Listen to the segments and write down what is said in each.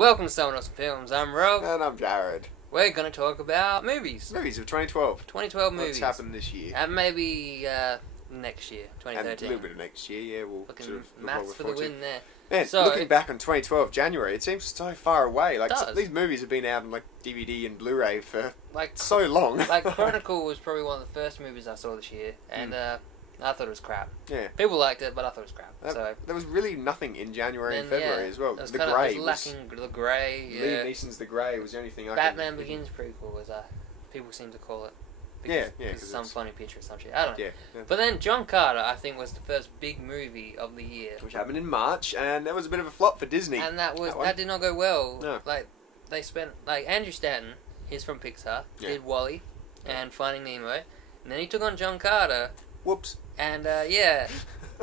Welcome to Someone Else Films. I'm Rob. And I'm Jared. We're going to talk about movies. Movies of 2012. 2012 movies. What's happened this year? And maybe next year, 2013. And a little bit of next year, yeah. We'll Fucking sort of look maths for the forward to. win there. Man, So, looking back on 2012, January, it seems so far away. Like, does. these movies have been out on like DVD and Blu-ray for Like, so long. like Chronicle was probably one of the first movies I saw this year, and I thought it was crap. Yeah. People liked it, but I thought it was crap. So There was really nothing in January and then, February yeah, as well. it was The kind Grey of lacking the Grey. Liam Yeah. Neeson's The Grey was the only thing I Batman could... Begins prequel, as people seem to call it. Yeah, Because 'cause some it's- funny picture or some shit. I don't know. Yeah. But then John Carter, I think, was the first big movie of the year. Which happened in March, and that was a bit of a flop for Disney. And that one. did not go well. No. Like, they spent, like, Andrew Stanton, he's from Pixar, did WALL-E and Finding Nemo, and then he took on John Carter, Whoops. and yeah,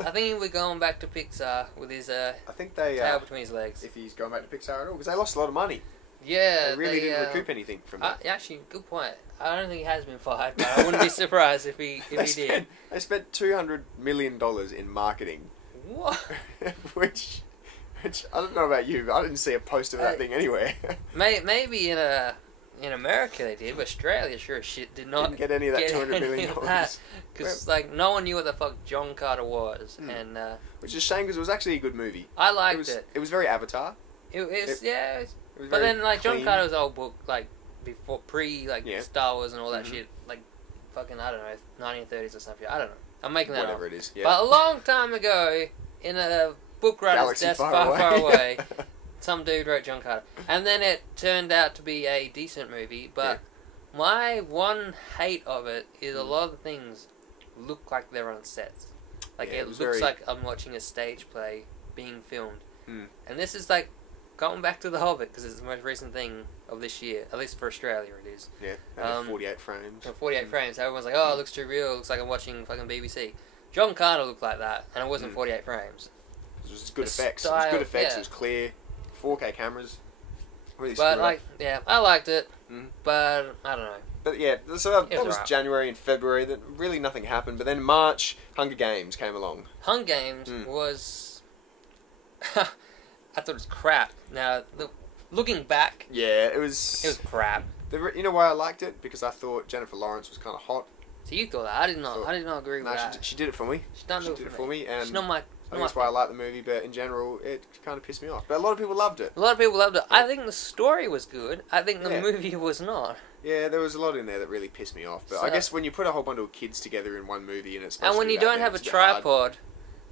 I think he was going back to Pixar with his I think they... tail between his legs. if he's going back to Pixar at all, because they lost a lot of money. Yeah, They really didn't recoup anything from that. Actually, good point. I don't think he has been fired, but I wouldn't be surprised if he did. They spent $200 million in marketing, What? which I don't know about you, but I didn't see a post of that thing anywhere. Maybe in America they did, but Australia sure as shit did not Didn't get any of that $200 million. Because like no one knew what the fuck John Carter was, and Which is a shame because it was actually a good movie. I liked it. It was very Avatar. It was It was but very then like John clean. Carter's old book, like before Yeah. Star Wars and all that Mhm. shit, like fucking I don't know 1930s or something. I don't know. I'm making that Whatever up. it is. Yeah. But a long time ago, in a book writer's Galaxy desk far away. some dude wrote John Carter, and then it turned out to be a decent movie. But my one hate of it is a lot of the things look like they're on sets. Like Yeah, it was looks very- like I'm watching a stage play being filmed. Mm. And this is like going back to The Hobbit because it's the most recent thing of this year, at least for Australia it is. Yeah. And 48 frames. 48 frames. Everyone's like, oh, it looks too real. It looks like I'm watching fucking BBC. John Carter looked like that, and it wasn't 48 frames. It was good The effects. It style, was good effects. yeah. It was clear. 4K cameras. Really But screwed like, up. yeah, I liked it, Mm. but I don't know. But yeah, so that was alright. January and February. That really nothing happened. But then March, Hunger Games came along. Hunger Games was, I thought it was crap. Now, looking back, Yeah, it was. it was crap. You know why I liked it? Because I thought Jennifer Lawrence was kind of hot. So you thought that? I did not. So- I did not agree with No, that. she did it for me. She done She it did it for for me, and She's not my. I think that's why I like the movie. But in general, it kind of pissed me off. But a lot of people loved it. A lot of people loved it. I think the story was good. I think the Yeah. movie was not. Yeah, there was a lot in there that really pissed me off. But I So- guess when you put a whole bunch of kids together in one movie and it's And when you don't have a tripod,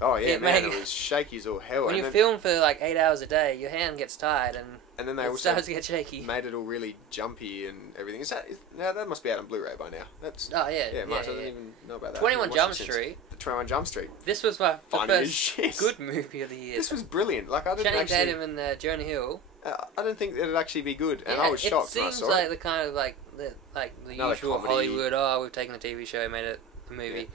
oh yeah, it man, make- it was shaky as all hell. when and you then, film for like 8 hours a day, your hand gets tired and and then they it also starts to get shaky. made it all really jumpy and everything. Now that must be out on Blu-ray by now. That's Oh yeah, yeah, Mark, I yeah. didn't even know about that. 21 I haven't Jump watched it since. Street. The 21 Jump Street. This was the Funny as first shit. good movie of the year. This was brilliant. Like I didn't Channing actually. Tatum and Jonah Hill. I didn't think it'd actually be good, and Yeah, I was shocked It when I seems saw like it. the kind of like the Another usual comedy. Hollywood. Oh, we've taken a TV show, made it a movie, Yeah.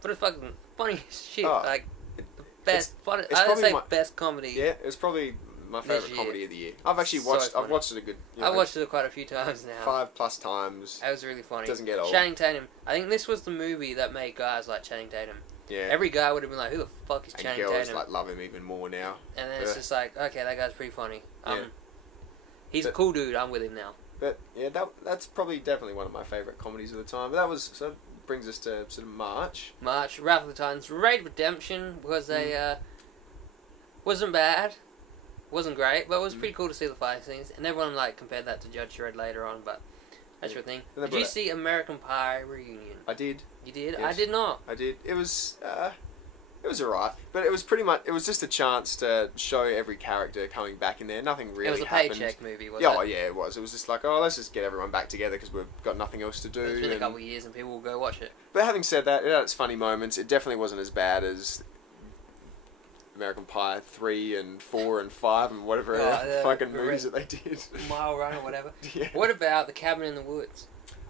but it's fucking funny as shit. Oh, like the best. Funny, it's I would probably say my- best comedy. Yeah, it was probably my This favourite year. comedy of the year. I've actually So watched. I've funny. watched it a good. I watched it quite a few times now. 5+ times. That was really funny. Doesn't get old. Channing Tatum. I think this was the movie that made guys like Channing Tatum. Yeah. Every guy would have been like, "Who the fuck is and Channing girls Tatum?" like love him even more now. And then it's Yeah. just like, okay, that guy's pretty funny. Yeah. He's a But- cool dude. I'm with him now. But yeah, that's probably definitely one of my favourite comedies of the time. But that was so that brings us to sort of March. March, Wrath of the Titans, Raid Redemption was wasn't bad, wasn't great, but it was pretty cool to see the fight scenes. And everyone like compared that to Judge Dredd later on, but that's your thing. And they Did you brought it- see American Pie Reunion? I did. You did? I Yes. did not. I did. It was alright, but it was pretty much. It was just a chance to show every character coming back in there. Nothing really It was a happened. paycheck movie, wasn't Yeah, oh, it? yeah, it was. It was just like, oh, let's just get everyone back together because we've got nothing else to do. It's been a and- couple of years and people will go watch it. But having said that, it had its funny moments. It definitely wasn't as bad as American Pie 3 and 4 and 5 and whatever Oh, fucking movies that they did. Mile Run or whatever. Yeah. What about The Cabin in the Woods?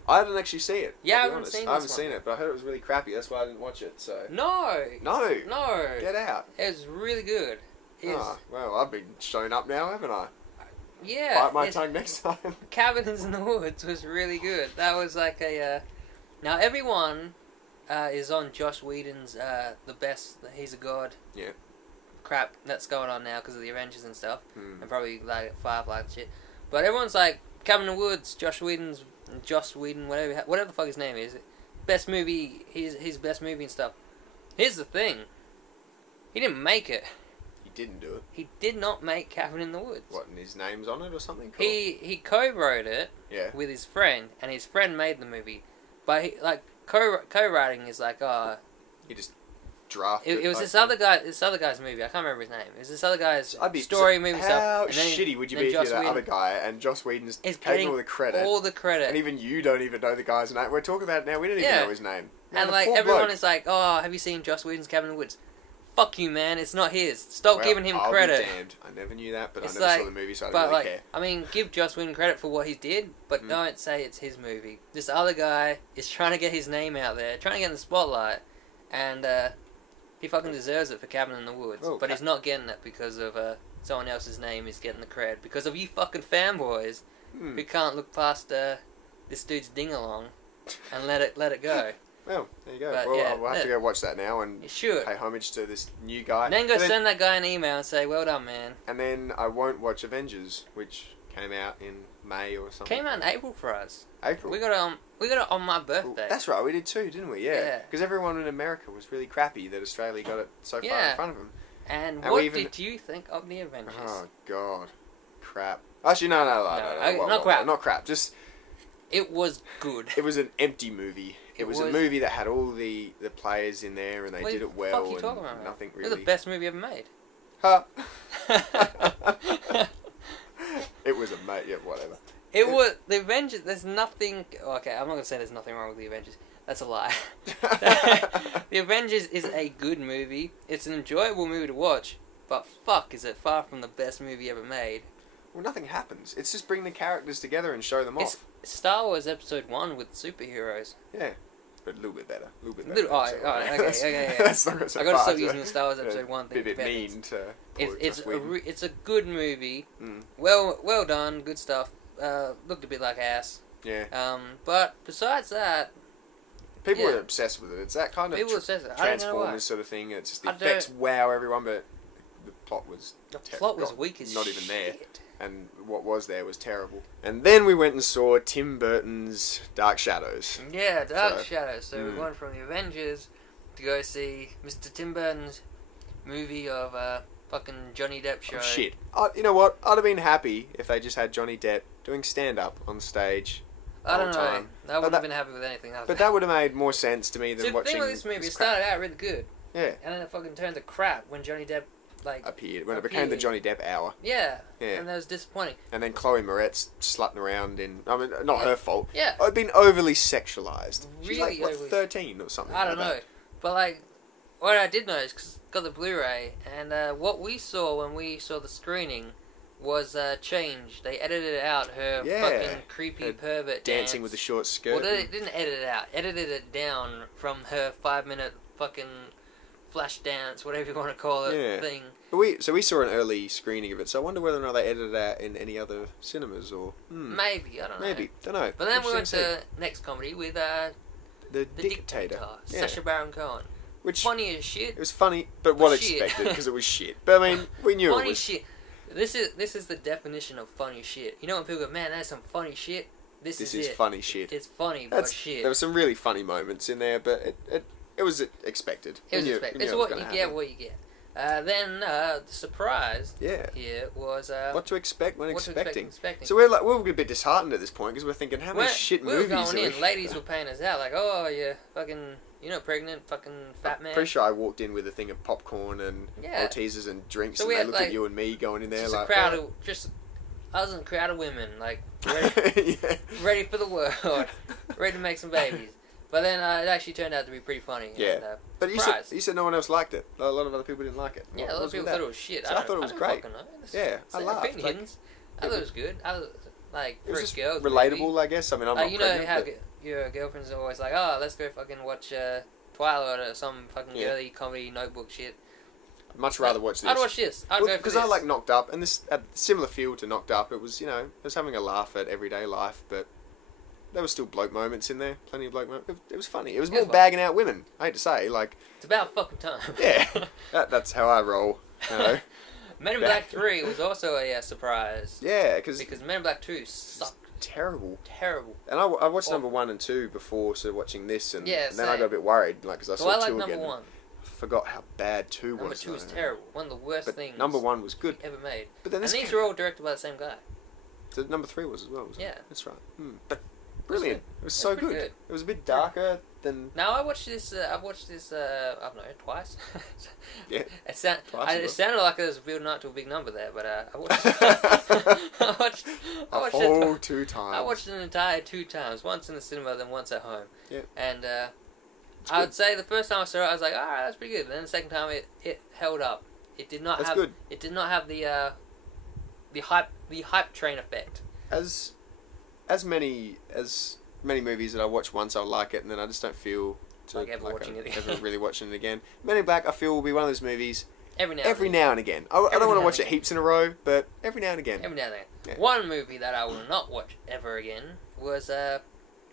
I didn't actually see it. Yeah, I'll I be haven't honest. seen I haven't this seen one. it, but I heard it was really crappy. That's why I didn't watch it. So No. no, No. get out. It was really good. It was, Ah, well, I've been showing up now, haven't I? yeah. Bite my it's- tongue next time. Cabins in the Woods was really good. That was like a. Now everyone is on Joss Whedon's The Best. He's a God. Yeah. crap that's going on now because of the Avengers and stuff, Hmm. and probably like Firefly and shit. But everyone's like Cabin in the Woods, Joss Whedon, whatever the fuck his name is, best movie, his best movie and stuff. Here's the thing, he didn't make it. He didn't do it. He did not make Cabin in the Woods. What? And his name's on it or something? Cool. He co-wrote it Yeah. with his friend, and his friend made the movie. But he, like co-writing is like He just drafted. it was this other guy's movie. I can't remember his name. It was this other guy's I'd be story movie how stuff. How and then shitty would you then be if you're Joss that Whedon other guy and Joss Whedon's is taking getting all the credit? All the credit. And even you don't even know the guy's name. We're talking about it now. We don't even Yeah. know his name. And the like poor everyone bloke. is like, oh, have you seen Joss Whedon's Cabin in the Woods? Fuck you, man. It's not his. Stop Well, giving him I'll credit. Be damned. I never knew that, but It's I never saw like- the movie, so I don't But really like, care. I mean, give Joss Whedon credit for what he did, but don't say it's his movie. This other guy is trying to get his name out there, trying to get in the spotlight, and he fucking deserves it for Cabin in the Woods. Oh, but he's not getting it because of someone else's name is getting the cred. Because of you fucking fanboys Hmm. who can't look past this dude's ding-along and let it go. Well, there you go. But, Well, yeah, we'll have to yeah. go watch that now and You should. pay homage to this new guy. And then go send that guy an email and say, well done, man. And then I won't watch Avengers, which came out in May or something. Came out in April for us. April. We got it on my Well, birthday. that's right, we did too, didn't we? Yeah. Yeah. Because everyone in America was really crappy that Australia got it so far Yeah. in front of them. And And what we even- did you think of the Avengers? Oh, God. Crap. Actually, no. okay, Whoa, not crap. Not crap. Just, It was good. it was an empty movie. It was a was- movie that had all the players in there and they What did the it well fuck are you and talking about? nothing It was really. the best movie ever made. Huh. It was a mate, yeah, whatever. It was the Avengers. There's nothing. Okay, I'm not gonna say there's nothing wrong with the Avengers. That's a lie. The Avengers is a good movie. It's an enjoyable movie to watch, but fuck, is it far from the best movie ever made. Well, nothing happens. It's just bring the characters together and show them It's off. Star Wars Episode 1 with superheroes. Yeah. But a little bit better. A little bit better. Little- than oh, Episode okay, One. okay. That's not so I gotta far, stop so- using the Star Wars yeah, Episode 1 thing. Be a bit to mean to poor It's Joss Whedon. it's a good movie. Mm. Well done, good stuff. Looked a bit like ass. Yeah. But besides that, People yeah. are obsessed with it. It's that kind of people says it. I don't know why. Transformers sort of thing. It's just the I effects wow everyone, but the plot was The plot was got weak as not even there. shit. And what was there was terrible. And then we went and saw Tim Burton's Dark Shadows. Yeah, Dark So, Shadows. So we went from the Avengers to go see Mr. Tim Burton's movie of fucking Johnny Depp show. Oh, shit. You know what? I'd have been happy if they just had Johnny Depp doing stand-up on stage. I don't the know. whole time. I wouldn't that- have been happy with anything else. But that would have made more sense to me than See, the watching thing with this movie, it crap started out really good, yeah, and then it fucking turned to crap when Johnny Depp, like, appeared. When it became the appeared. Johnny Depp hour. yeah, Yeah. and that was disappointing. And then Chloe Moretz slutting around in... I mean, not her fault. Yeah, I've been overly sexualized. She's like, Really what, overly- 13 or something I don't like know, that. but like, what I did notice, cause got the Blu-ray, and what we saw when we saw the screening was changed. They edited out her Yeah, fucking creepy her pervert Dancing dance. with the short skirt. Well, they didn't edit it out. Edited it down from her 5-minute fucking flash dance, whatever you want to call it, Yeah. thing. But we saw an early screening of it, so I wonder whether or not they edited it out in any other cinemas or... Maybe, I don't know. Maybe. Don't know. But then we went Interesting to next comedy with The The Dictator. Yeah. Sacha Baron Cohen. Which... Funny as shit. It was funny, but what Shit. expected, because it was shit. But I mean, we knew it Funny was... shit. This is the definition of funny shit. You know when people go, man, that's some funny shit? This This is is it. funny shit. It's funny, but That's, shit. There were some really funny moments in there, but it was expected. It was We knew- expected. we knew It's it was what gonna you get, happen. what you get. Then the surprise Yeah. here was What to expect when what to expecting. expecting. So we were a bit disheartened at this point because we're thinking, how many We're- shit we were movies going are in. we? Ladies were paying us out like, oh, you're not pregnant, fucking fat man. Pretty sure I walked in with a thing of popcorn and Yeah. Maltesers and drinks, So and we they had, looked like, at you and me going in there Just like, a crowd "Oh." of just us and a crowd of women like ready, Yeah. ready for the world, ready to make some babies. But then it actually turned out to be pretty funny. Yeah. And, But surprise. you said no one else liked it. A lot of other people didn't like it. Yeah, a lot What of was people with thought that? it was shit. So I thought it was don't great. fucking know. It's Yeah, I their laughed. opinions. I thought it was good. I was like It was for just a girls relatable, movie. I guess. I mean, I'm not You know pregnant, how but your girlfriends are always like, oh, let's go fucking watch Twilight or some fucking Yeah. girly comedy notebook shit. I'd much rather watch this. I'd watch this. I'd go for Because this. I like Knocked Up, and this had a similar feel to Knocked Up. It was, you know, it was having a laugh at everyday life, but there were still bloke moments in there. Plenty of bloke moments. It was funny. It was It more was fun. bagging out women. I hate to say, like, It's about fucking time. yeah, that's how I roll. You know? Men in Black 3 was also a surprise. Yeah, because Men in Black 2 sucked. Terrible. Terrible. And I watched number 1 and 2 before watching this, and, Yeah, and then I got a bit worried, like, because I So saw I 2 like again. number and 1. I forgot how bad 2 was. Number 2 was terrible. One of the worst But things number 1 was good. ever made. But then And this these were all directed by the same guy. So number 3 was as well, wasn't Yeah. it? That's right. But brilliant. It was so pretty good. good. It was a bit darker than... Now I watched this. I don't know, twice. Yeah. It Twice, sounded like it was building up to a big number there, but I watched. I watched a it. whole 2 times. I watched an entire 2 times. Once in the cinema, then once at home. Yeah. And I would say the first time I saw it, I was like, all right, that's pretty good. And then the second time, it held up. It did not That's have. good. It did not have the hype train effect. As many movies that I watch once, I'll like it, and then I just don't feel Like ever watching it again. ever really watching it again. Men in Black, I feel, will be one of those movies Every now and again. I don't want now to and watch it again. heaps in a row, but every now and again. Every now and then. Yeah. One movie that I will not watch ever again was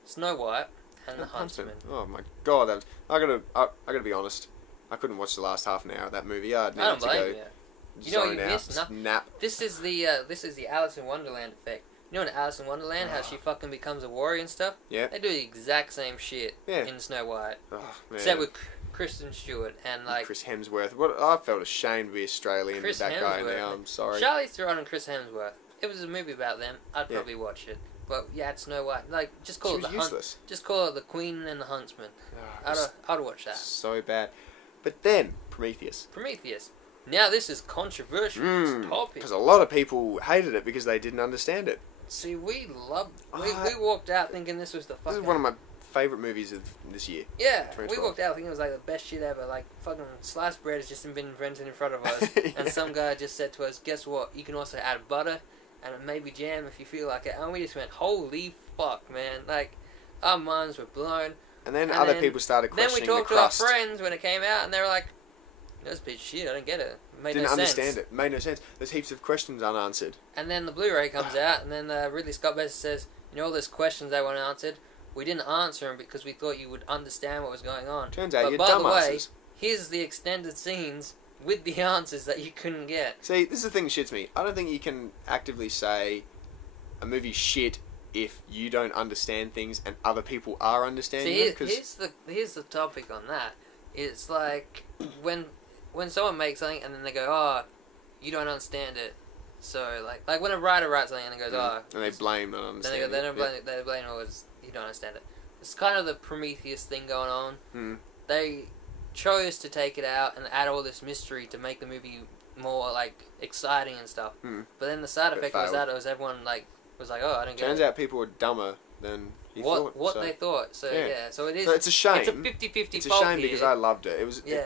Snow White and the Huntsman. Oh my god! I gotta be honest. I couldn't watch the last half an hour of that movie. I I don't needed to blame go you. You know what zone you out, missed? just nap. This is the Alice in Wonderland effect. You know in Alice in Wonderland how she fucking becomes a warrior and stuff? Yeah. They do the exact same shit Yeah. in Snow White. Oh, man. Except with Kristen Stewart and like Chris Hemsworth. What I felt ashamed to be Australian Chris with that guy Hemsworth. now. I'm sorry. Charlize Theron and Chris Hemsworth. If it was a movie about them, I'd Yeah. probably watch it. But yeah, it's Snow White. Like just call She it was the useless. Just call it the Queen and the Huntsman. Oh, it was I'd watch that. so bad. But then Prometheus. Prometheus. Now this is controversial topic. Because a lot of people hated it because they didn't understand it. See, we I- we walked out thinking this was the This fucking... is one of my favourite movies of this year. Yeah, we 2012. walked out thinking it was like the best shit ever. Like, fucking sliced bread has just been invented in front of us. Yeah. And some guy just said to us, guess what? You can also add butter and maybe jam if you feel like it. And we just went, holy fuck, man. Like, our minds were blown. And then And other then- people started Then questioning we the talked to our crust. friends when it came out, and they were like, that's a bit of shit, I don't get it. It made Didn't no understand sense. it. Made no sense. There's heaps of questions unanswered. And then the Blu-ray comes out, and then Ridley Scott basically says, you know all those questions they weren't answered? We didn't answer them because we thought you would understand what was going on. Turns out but you're by the way, dumbasses. here's the extended scenes with the answers that you couldn't get. See, this is the thing that shits me. I don't think you can actively say a movie's shit if you don't understand things and other people are understanding See, them. 'cause here's the topic on that. It's like when someone makes something and then they go, oh, you don't understand it. So like when a writer writes something and goes, oh, and they blame not then understanding. they blame oh, you don't understand it. It's kind of the Prometheus thing going on. Hmm. They chose to take it out and add all this mystery to make the movie more like exciting and stuff. Hmm. But then the side But effect was failed. that it was everyone was like, oh, I don't get Turns it. out people were dumber than he thought. What so. they thought. So Yeah. yeah, so it is. So it's a shame. It's a 50-50 It's a fault shame here. because I loved it. It was Yeah,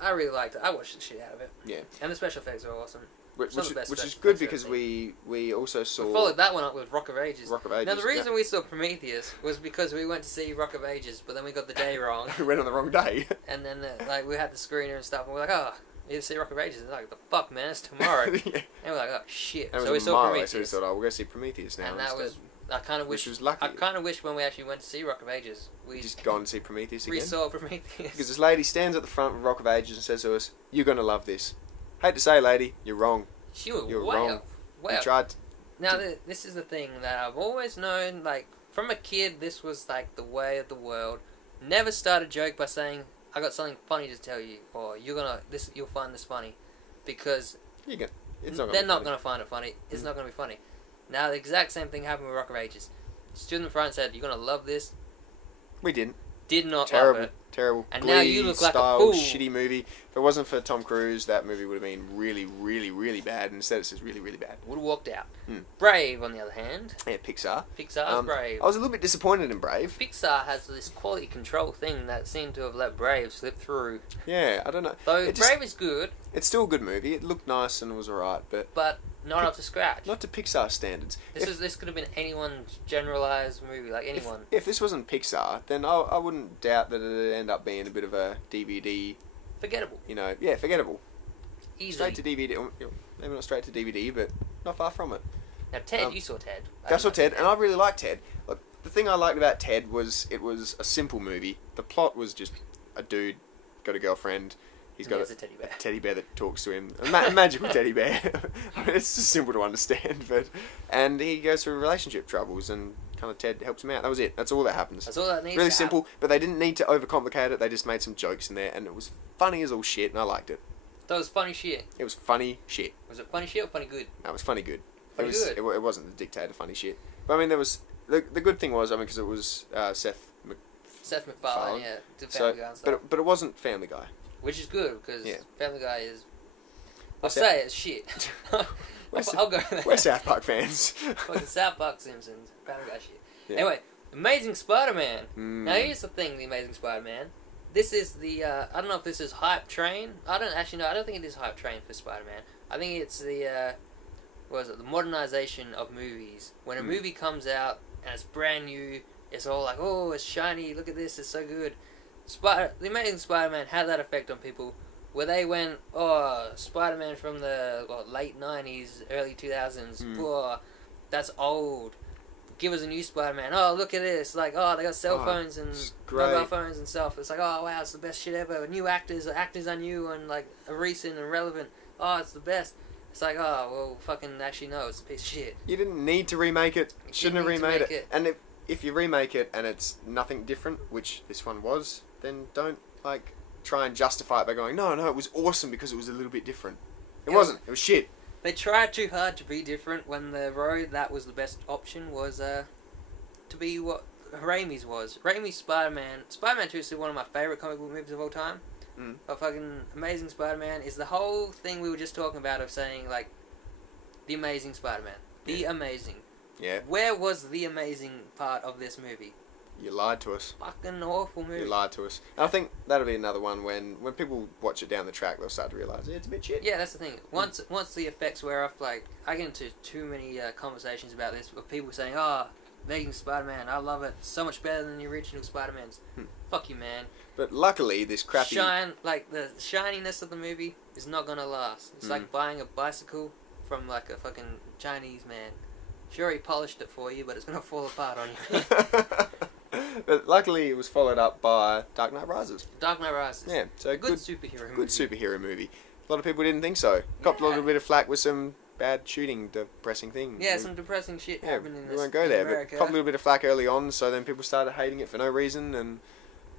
I really liked it. I watched the shit out of it. Yeah. And the special effects are awesome. which some of the best is special good effects because I've seen. we also saw We followed that one up with Rock of Ages. Rock of Ages. Now the reason we saw Prometheus was because we went to see Rock of Ages, but then we got the day wrong, we went on the wrong day. and then like we had the screener and stuff, and we're like, oh, you see Rock of Ages? And like, the fuck, man, it's tomorrow. Yeah. And we're like, oh shit. And it So we was a saw mile away, Prometheus. so we thought, oh, we'll go see Prometheus now. And that instead. was, I kind of Which wish, was lucky. I kind of wish when we actually went to see Rock of Ages, we just gone to see Prometheus again. saw Prometheus. Because this lady stands at the front of Rock of Ages and says to us, "You're gonna love this." Hate to say, lady, you're wrong. She was You're way wrong. off. Way You off. tried. Now, this is the thing that I've always known, like, from a kid, this was, like, the way of the world. Never start a joke by saying, I got something funny to tell you, or you'll find this funny. Because they're not going to find it funny. It's not going to be funny. Now, the exact same thing happened with Rock of Ages. Stood in the front and said, you're going to love this. We didn't. Did not Terrible. love it. Terrible. And Glee now you look like a style, fool. shitty movie. If it wasn't for Tom Cruise, that movie would have been really, really, really bad. Instead, it's just really, really bad. Would have walked out. Hmm. Brave, on the other hand. Yeah, Pixar. Pixar's Brave. I was a little bit disappointed in Brave. Pixar has this quality control thing that seemed to have let Brave slip through. Yeah, I don't know. Though Brave is good, It's still a good movie. It looked nice and was alright, but not up to scratch. not to Pixar standards. This could have been anyone's generalized movie, like anyone. If this wasn't Pixar, then I wouldn't doubt that it'd end up being a bit of a DVD, Forgettable. forgettable. Easily. Straight to DVD, or, maybe not straight to DVD, but not far from it. Now, Ted, you saw Ted. I saw Ted, and I really liked Ted. Look, the thing I liked about Ted was it was a simple movie. The plot was just a dude got a girlfriend, He's got It's a teddy bear. teddy bear that talks to him. A magical teddy bear. I mean, it's just simple to understand, and he goes through relationship troubles, and kind of Ted helps him out. That was it. That's all that happens. That's all that needs. Really to simple, happen. but they didn't need to overcomplicate it. They just made some jokes in there, and it was funny as all shit, and I liked it. That was funny shit. It was funny shit. Was it funny shit or funny good? No, it was funny good. Funny good. It wasn't the dictator funny shit. But I mean, there was the good thing was, I mean, because it was Seth MacFarlane, yeah, to So, Family Guy and stuff. but it wasn't Family Guy. Which is good because Yeah. Family Guy is. I'll What's say it's shit. I'll go there. We're South Park fans. Fucking South Park, Simpsons, Family Guy shit. Yeah. Anyway, Amazing Spider-Man. Mm. Now here's the thing, the Amazing Spider-Man. This is the I don't know if this is hype train. I don't actually know. I don't think it is hype train for Spider-Man. I think it's the what is it? The modernization of movies. When a movie comes out and it's brand new, it's all like, oh, it's shiny. Look at this, it's so good. The Amazing Spider-Man had that effect on people, where they went, oh, Spider-Man from the late 90s, early 2000s. Oh, that's old. Give us a new Spider-Man. Oh, look at this. Like, oh, they got cell phones and mobile phones and stuff. It's like, oh, wow, it's the best shit ever. New actors are new and, like, recent and relevant. Oh, it's the best. It's like, oh, well, fucking actually, no, it's a piece of shit. You didn't need to remake it. Shouldn't have remade make it. it. And if you remake it and it's nothing different, which this one was, then don't, like, try and justify it by going, no, it was awesome because it was a little bit different. It wasn't. It was shit. They tried too hard to be different when the road that was the best option was to be what Raimi's was. Raimi's Spider-Man 2 is still one of my favourite comic book movies of all time. But fucking Amazing Spider-Man is the whole thing we were just talking about of saying, like, the Amazing Spider-Man. The Amazing. Yeah. Where was the amazing part of this movie? You lied to us. Fucking awful movie. You lied to us. And I think that'll be another one when people watch it down the track, they'll start to realise, yeah, it's a bit shit. Yeah, that's the thing. Once the effects wear off, like, I get into too many conversations about this with people saying, oh, Amazing Spider-Man, I love it. So much better than the original Spider-Mans. Fuck you, man. But luckily, this crappy... the shininess of the movie is not gonna last. It's like buying a bicycle from, like, a fucking Chinese man. Sure, he polished it for you, but it's gonna fall apart on you. But luckily, it was followed up by Dark Knight Rises. Dark Knight Rises. Yeah, so a good superhero movie. Good superhero movie. A lot of people didn't think so. Got a little bit of flack with some bad shooting, depressing things. Yeah, some depressing shit happened in this. We won't go there, America. but got a little bit of flack early on, so then people started hating it for no reason, and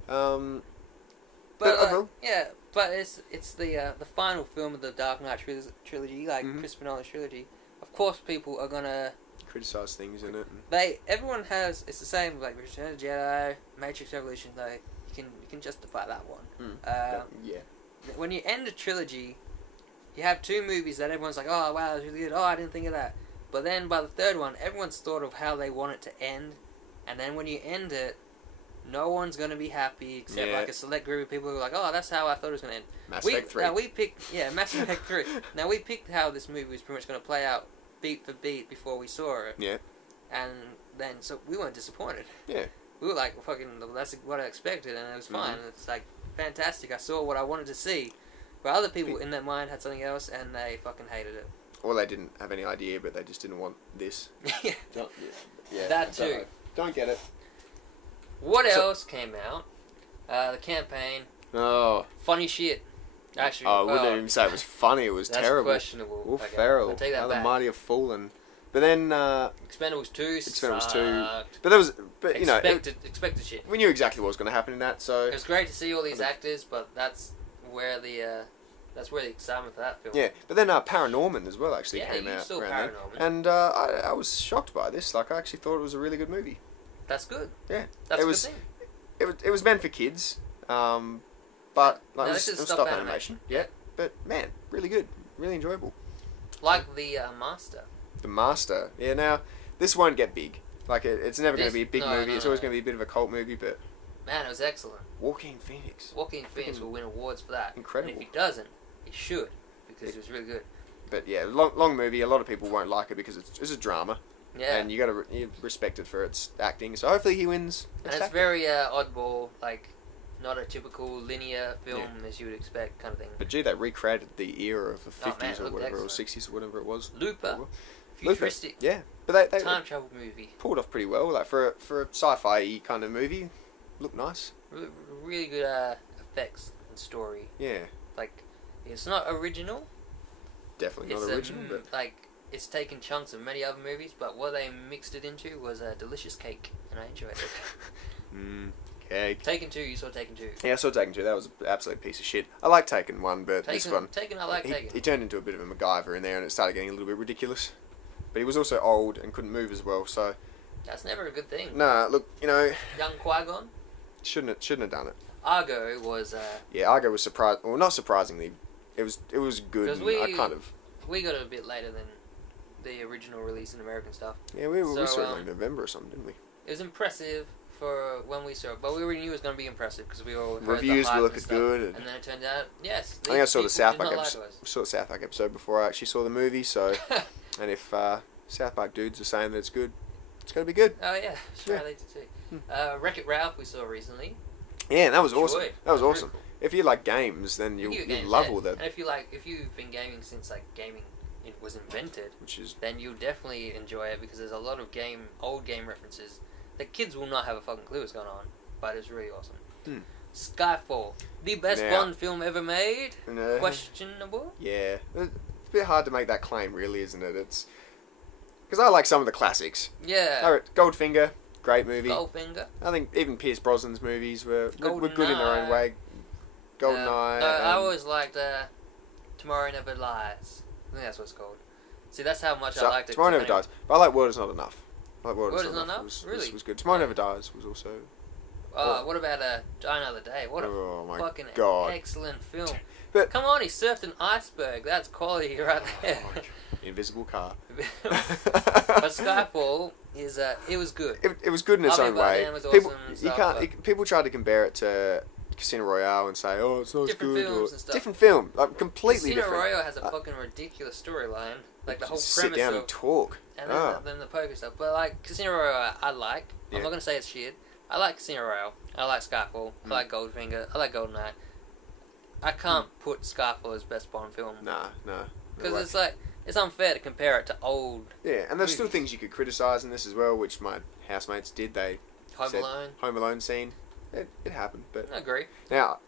but overall, but it's the final film of the Dark Knight trilogy, like Christopher Nolan's trilogy. Of course, people are gonna criticize things in it. Everyone has. It's the same like Return of the Jedi, Matrix Revolution. Though you can justify that one. Yeah. When you end a trilogy, you have two movies that everyone's like, oh wow, that's really good. Oh, I didn't think of that. But then by the third one, everyone's thought of how they want it to end, and then when you end it, no one's gonna be happy except like a select group of people who are like, oh, that's how I thought it was gonna end. Mass Effect 3. Now we picked Mass Effect 3. Now we picked how this movie was pretty much gonna play out beat for beat before we saw it. Yeah. And then so we weren't disappointed. Yeah. We were like, well, fucking, that's what I expected, and it was fine. It's like fantastic. I saw what I wanted to see. But other people in their mind had something else, and they fucking hated it. Or they didn't have any idea, but they just didn't want this. Yeah. That too. Don't get it. What else came out? The campaign. Oh. Funny shit. Actually, I wouldn't even say it was funny. It was terrible. That's questionable. Will Ferrell. I'll take that How back. the mighty have fallen. But then Expendables 2 Expendables 2. sucked. But there was, but you know, expected shit. we knew exactly what was going to happen in that. So It was great to see all these actors, but that's where the excitement for that film. yeah. But then Paranorman as well actually Yeah, came you out saw around Paranorman. then, and I was shocked by this. Like I actually thought it was a really good movie. That's good. Yeah. That's it a was. good thing. It was meant for kids, but like No, it this was is stop stop animation. Yeah. But man, really good, really enjoyable. Like the Master. The Master. Yeah. Now this won't get big. Like it's never going to be a big movie. It's always going to be a bit of a cult movie. But man, it was excellent. Joaquin Phoenix. Joaquin Phoenix will win awards for that. Incredible. And if he doesn't, he should, because it was really good. But yeah, long movie. A lot of people won't like it because it's a drama. Yeah. And you got to respect it for its acting. So hopefully he wins. And it's very oddball, like not a typical linear film as you would expect, kind of thing. But gee, they recreated the era of the 50s or looked whatever, excellent. or 60s or whatever it was. Looper, futuristic, yeah. But they time travel movie. pulled off pretty well. Like for a sci-fi kind of movie, looked nice. Really good effects and story. Yeah. like, it's not original. Definitely It's not original, but like, it's taken chunks of many other movies, but what they mixed it into was a delicious cake, and I enjoyed it. Cake. Taken 2, you saw Taken 2. Yeah, I saw Taken 2. That was an absolute piece of shit. I like Taken 1, but this one... Taken, I like he, Taken. he turned into a bit of a MacGyver in there, and it started getting a little bit ridiculous. But he was also old and couldn't move as well, so... That's never a good thing. Nah, look, you know... Young Qui-Gon? Shouldn't have done it. Argo was... Yeah, Argo was surprised... Well, not surprisingly. It was good, and I kind of... We got it a bit later than the original release in American stuff. Yeah, we saw it in like November or something, didn't we? It was impressive for when we saw it, but we already knew it was going to be impressive because we all heard Reviews the hype were looking and stuff, good, and then it turned out, yes. I think I saw the South Park like episode. Saw the South Park episode before I actually saw the movie. So, and if South Park dudes are saying that it's good, it's gonna be good. Oh yeah, sure. Yeah. I like to see. Wreck-It Ralph we saw recently. Yeah, and that was awesome. Enjoyed. That was Really awesome. cool. If you like games, then you love all that. And if you've been gaming since like gaming it was invented, Which is then you'll definitely enjoy it because there's a lot of old game references. The kids will not have a fucking clue what's going on, but it's really awesome. Skyfall, the best Bond film ever made? Questionable. Yeah, it's a bit hard to make that claim, really, isn't it? It's because I like some of the classics. Yeah. Goldfinger, great movie. Goldfinger. I think even Pierce Brosnan's movies were good in their own GoldenEye. way. GoldenEye. I always liked Tomorrow Never Lies. I think that's what it's called. See, that's how much I liked it. Tomorrow Never Dies. But I like World Is Not Enough. I like World Is Not Enough? Really? Was good. Tomorrow Never Dies was also... What about Die Another Day? What a fucking excellent film. But come on, he surfed an iceberg. That's quality right there. Oh, invisible car. But Skyfall is it was good. It was good in its own way. Was People awesome people try to compare it to Casino Royale and say, oh, it's not as good. Films and stuff. Different film, like completely Casino different. Royale has a fucking ridiculous storyline, like the whole premise. Sit down and talk. And then the poker stuff. But like Casino Royale, I like. I'm not gonna say it's shit. I like Casino Royale. I like Skyfall. I like Goldfinger. I like GoldenEye. I can't put Skyfall as best Bond film. Nah. Because it's like it's unfair to compare it to old. Yeah, and there's still things you could criticise in this as well, which my housemates did. They said Home Alone scene. It happened, but I agree. Now,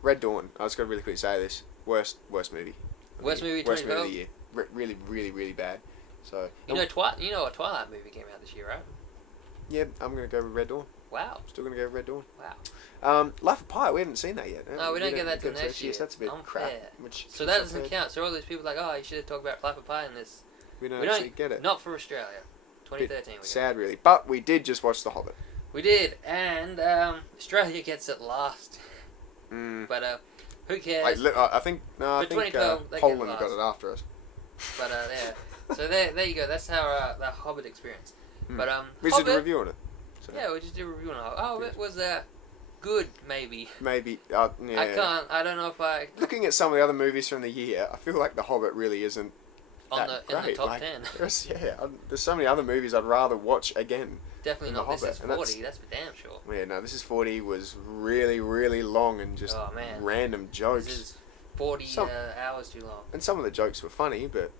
Red Dawn. I was going to really quickly say this. Worst movie. Worst movie of the year. Really, really, really bad. So you know a Twilight movie came out this year, right? Yeah, I'm going to go with Red Dawn. Wow. Still going to go with Red Dawn. Wow. Life of Pi, we haven't seen that yet. No, we don't get that till next year. Yes, that's a bit crap. So that doesn't count. So all these people are like, oh, you should have talked about Life of Pi in this. We don't actually get it. Not for Australia. 2013. Sad, really. But we did just watch The Hobbit. We did, and Australia gets it last. But who cares? I think Poland got it after us. But yeah. So there you go. That's how the Hobbit experience. But we should do a review on it. So. Yeah, we just did a review on it. Oh, it was good, maybe. Maybe. Yeah. I don't know if I. Looking at some of the other movies from the year, I feel like The Hobbit really isn't in the top 10. There's so many other movies I'd rather watch again. Definitely not. This is 40. That's for damn sure. Yeah, no, This Is 40 was really, really long and just random jokes. This is 40 hours too long. And some of the jokes were funny, but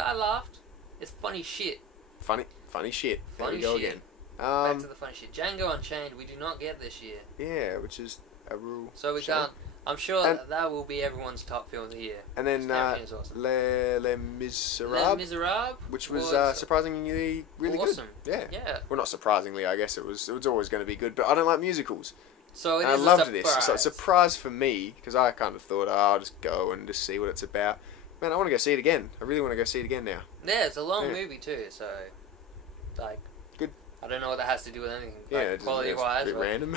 I laughed. It's funny shit. Funny shit. There we go again. Back to the funny shit. Django Unchained, we do not get this year. Yeah, which is a rule. So we can't. I'm sure that will be everyone's top film of the year. And then awesome. Les Miserables, which was surprisingly really awesome. Good. Yeah. Well, not surprisingly, I guess it was always going to be good, but I don't like musicals. So I loved this. It's a surprise for me because I kind of thought, I'll just go and just see what it's about. Man, I want to go see it again. I really want to go see it again now. Yeah, it's a long movie too, so like good. I don't know what that has to do with anything. Yeah, quality-wise. It's a bit random.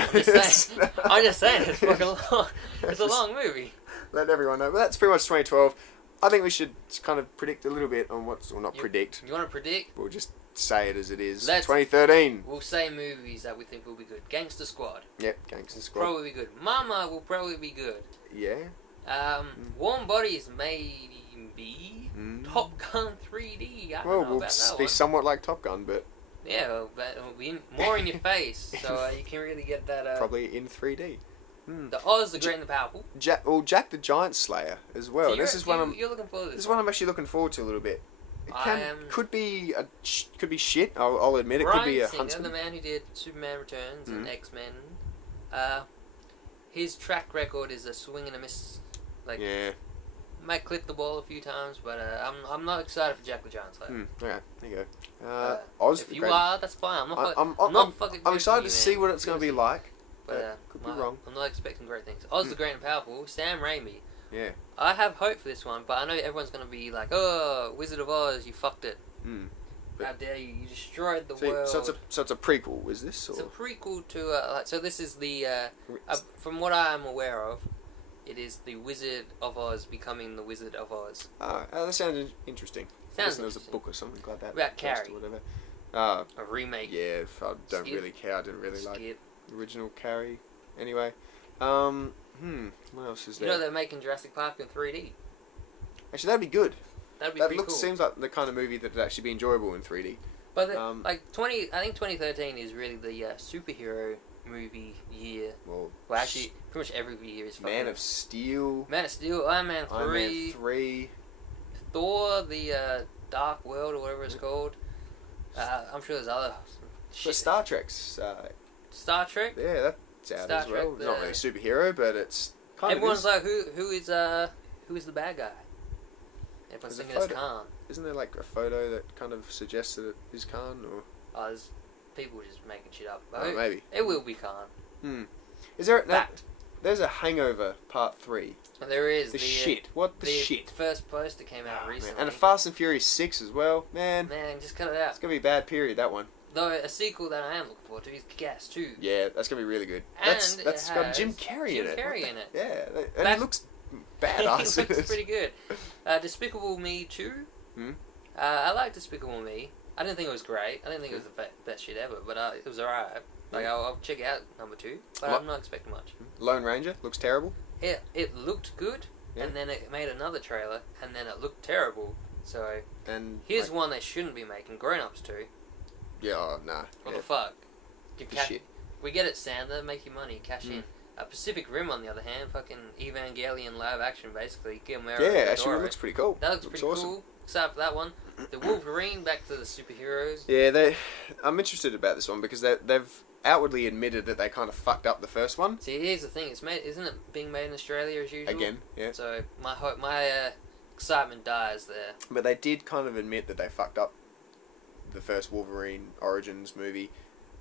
I'm just saying, it's fucking long. It's a long movie. Let everyone know. But that's pretty much 2012. I think we should not predict a little bit on predict. You want to predict? We'll just say it as it is. 2013. We'll say movies that we think will be good. Gangster Squad. Yep, Gangster Squad. Probably be good. Mama will probably be good. Yeah. Warm Bodies maybe. Top Gun 3D. I don't know about that be one. somewhat like Top Gun, but. Yeah, well, it'll be more in your face, so you can really get that. Probably in 3D. The Oz, the Great and the Powerful. Jack the Giant Slayer as well. So you're looking forward to this. This is one I'm actually looking forward to a little bit. It could be shit. I'll admit it could be a Huntsman. The man who did Superman Returns and X-Men. his track record is a swing and a miss. Like, Yeah. might clip the ball a few times, but I'm not excited for Jack LaJohn. Okay, there you go. Oz. If you great. are, that's fine. I'm not. fucking. I'm excited to you, see man. what it's going to be like. But could be wrong. I'm not expecting great things. Oz the Great and Powerful, Sam Raimi. Yeah. I have hope for this one, but I know everyone's going to be like, "Oh, Wizard of Oz, you fucked it. How dare you? You destroyed the world." So it's a prequel, is this? Or? It's a prequel to so this is the from what I am aware of, it is the Wizard of Oz becoming the Wizard of Oz. Oh, that sounds interesting. Sounds there was a interesting. book or something like that. About Carrie. Or whatever. A remake. Yeah, I don't Skip. really care. I didn't really like Skip. the original Carrie. Anyway, what else is You there? know they're making Jurassic Park in 3D. Actually, that'd be good. That'd be That pretty cool. seems like the kind of movie that would actually be enjoyable in 3D. But I think 2013 is really the superhero movie year. Well, Actually, pretty much every year is fucking. Man of Steel, Man of Steel, Iron Man 3, Iron Man 3. Thor, the Dark World or whatever it's called. I'm sure there's other But shit. Star Trek's, Star Trek. yeah, that's out Star as well. Trek, It's not really superhero, but it's kind Everyone's of. like, who is the bad guy? Everyone's There's a thinking it's photo. Khan. Isn't there like a photo that kind of suggests that it is Khan, or There's people just making shit up. But maybe? it will be Khan. Is there? Fact. There's a Hangover Part 3. And there is The shit. What the shit? first poster came out Man. recently. And a Fast and Furious 6 as well. Man, Man, just cut it out. it's gonna be a bad period, that one. Though a sequel that I am looking forward to is Kick-Ass 2. Yeah, that's gonna be really good. And That's it got has Jim Carrey Jim in it. Carrey What in the- it. Yeah, and Back- he looks badass. It looks pretty good. Despicable Me 2. I like Despicable Me. I didn't think it was great. I didn't think it was the best shit ever, but it was alright. Like, I'll check out number 2, but I'm not expecting much. Lone Ranger looks terrible. It looked good, Yeah. and then it made another trailer, and then it looked terrible. So, And here's one they shouldn't be making, Grown Ups 2. Yeah, nah. What yeah. the fuck? Shit. We get it, Sandler, make your money, cash in. Pacific Rim, on the other hand, fucking Evangelion live action, basically. Guillermo Yeah, del actually, it Toro. looks pretty cool. That looks pretty awesome. cool, except for that one. The Wolverine, back to the superheroes. Yeah, I'm interested about this one because they've outwardly admitted that they kind of fucked up the first one. See, here's the thing: isn't it being made in Australia as usual? Again, yeah. So my excitement dies there. But they did kind of admit that they fucked up the first Wolverine Origins movie.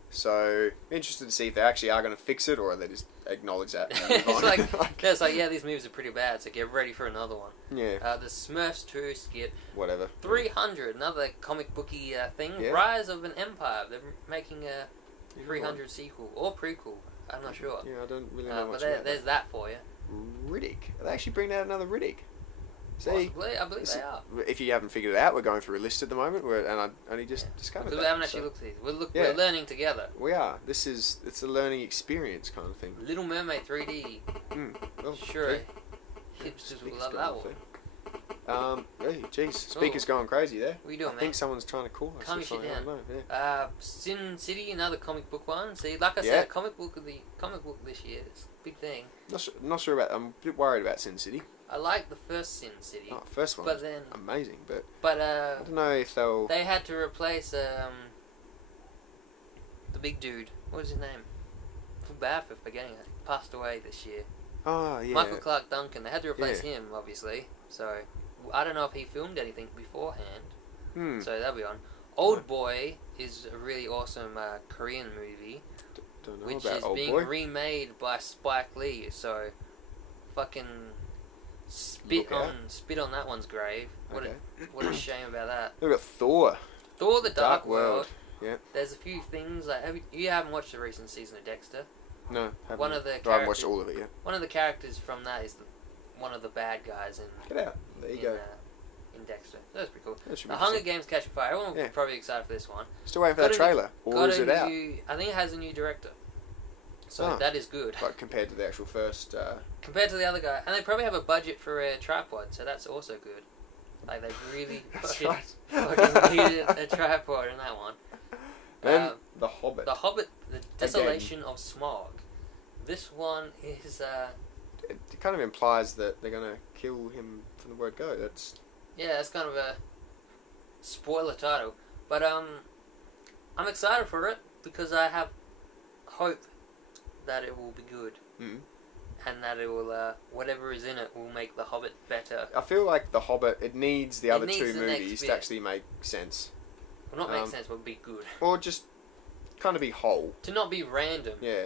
So, interested to see if they actually are going to fix it or they just acknowledge that. And move It's on. it's like, yeah, these movies are pretty bad, so get ready for another one. Yeah, The Smurfs 2 skit. whatever. 300, another comic booky thing. Yeah. Rise of an Empire. They're making a 300 sequel or prequel. I'm not sure. Yeah, I don't really know But much about there's that for you. that. Riddick. Are they actually bringing out another Riddick? See, Possibly, I believe they are. if you haven't figured it out, we're going through a list at the moment, and I only just discovered Because that. we haven't actually so- looked at these. Yeah. We're learning together. We are. It's a learning experience kind of thing. Little Mermaid 3D. Well, Sure. yeah. Hipsters will Speaker's love going that off one. there. Hey, jeez, speaker's going crazy there. What are you doing, I man? think someone's trying to call us. Calm or your shit something, I down. don't know, yeah. Sin City, another comic book one. See, like I Yeah. said, comic book this year is a big thing. Not sure about. I'm a bit worried about Sin City. I like the first Sin City, Oh, first one, but then, amazing, but but I don't know if they'll. they had to replace the big dude. What was his name? I feel bad for forgetting it. Passed away this year. Oh yeah. Michael Clark Duncan. They had to replace him, obviously. So I don't know if he filmed anything beforehand. So that'll be on. Old Boy is a really awesome Korean movie, Don't know which about is Old being Boy. remade by Spike Lee. So fucking spit Look out. on that one's grave. Okay. What a shame about that. We've got Thor. Thor: The Dark World. World. Yeah. There's a few things like you haven't watched the recent season of Dexter. No, haven't. One of the I haven't watched characters- all of it yet. One of the characters from that is one of the bad guys Get out. There you go. in Dexter. That's pretty cool. That should The be Hunger interesting. Games: Catching Fire. Everyone will Yeah. be probably excited for this one. Still waiting for that Got a- trailer, or Got is a it out? I think it has a new director. So Oh. that is good. Like compared to the actual first. Compared to the other guy. And they probably have a budget for a tripod, so that's also good. Like, they really That's fucking, right. fucking needed a tripod in that one. Then The Hobbit. The Hobbit, The Desolation of Smog. This one is, It kind of implies that they're gonna kill him from the word go. That's yeah, that's kind of a spoiler title. But, I'm excited for it because I have hope that it will be good. and that it will whatever is in it will make The Hobbit better. I feel like The Hobbit, it needs the other needs two the movies next to bit. actually make sense. Well, not make sense, but be good. Or just kind of be whole. To not be random. Yeah.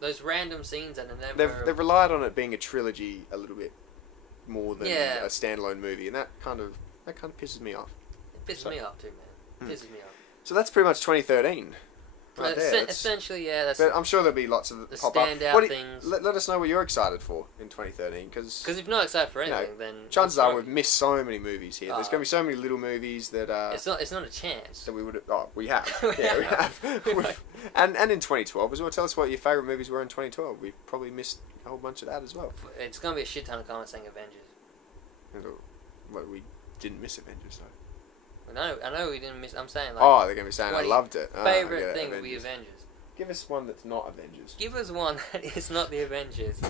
Those random scenes that are never... They've relied on it being a trilogy a little bit more than Yeah. a standalone movie, and that kind of pisses me off. It pisses me off too, man. It pisses me off. So that's pretty much 2013. Right But there. That's- essentially, yeah, that's... But I'm sure there'll be lots of the pop up. standout things. Let us know what you're excited for in 2013, because Because if you're not excited for you know, anything, then... chances it's are not- we've missed so many movies here. There's going to be so many little movies that It's not a chance. that we would. Oh, we have. We Yeah, we have. have. We've- and in 2012 as well. Tell us what your favourite movies were in 2012. We've probably missed a whole bunch of that as well. It's going to be a shit ton of comments saying Avengers. Well, we didn't miss Avengers though. I know we didn't miss... I'm saying, like... Oh, they're going to be saying I what loved it. favourite I get it, thing will be Avengers. Avengers. Give us one that's not Avengers. Give us one that is not the Avengers.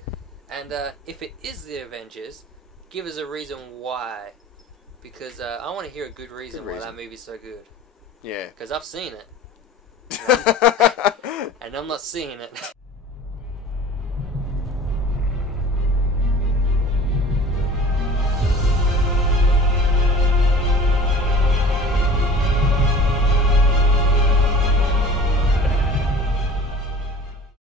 And if it is the Avengers, give us a reason why. Because I want to hear a good reason why that movie's so good. Yeah. Because I've seen it. Yeah. And I'm not seeing it.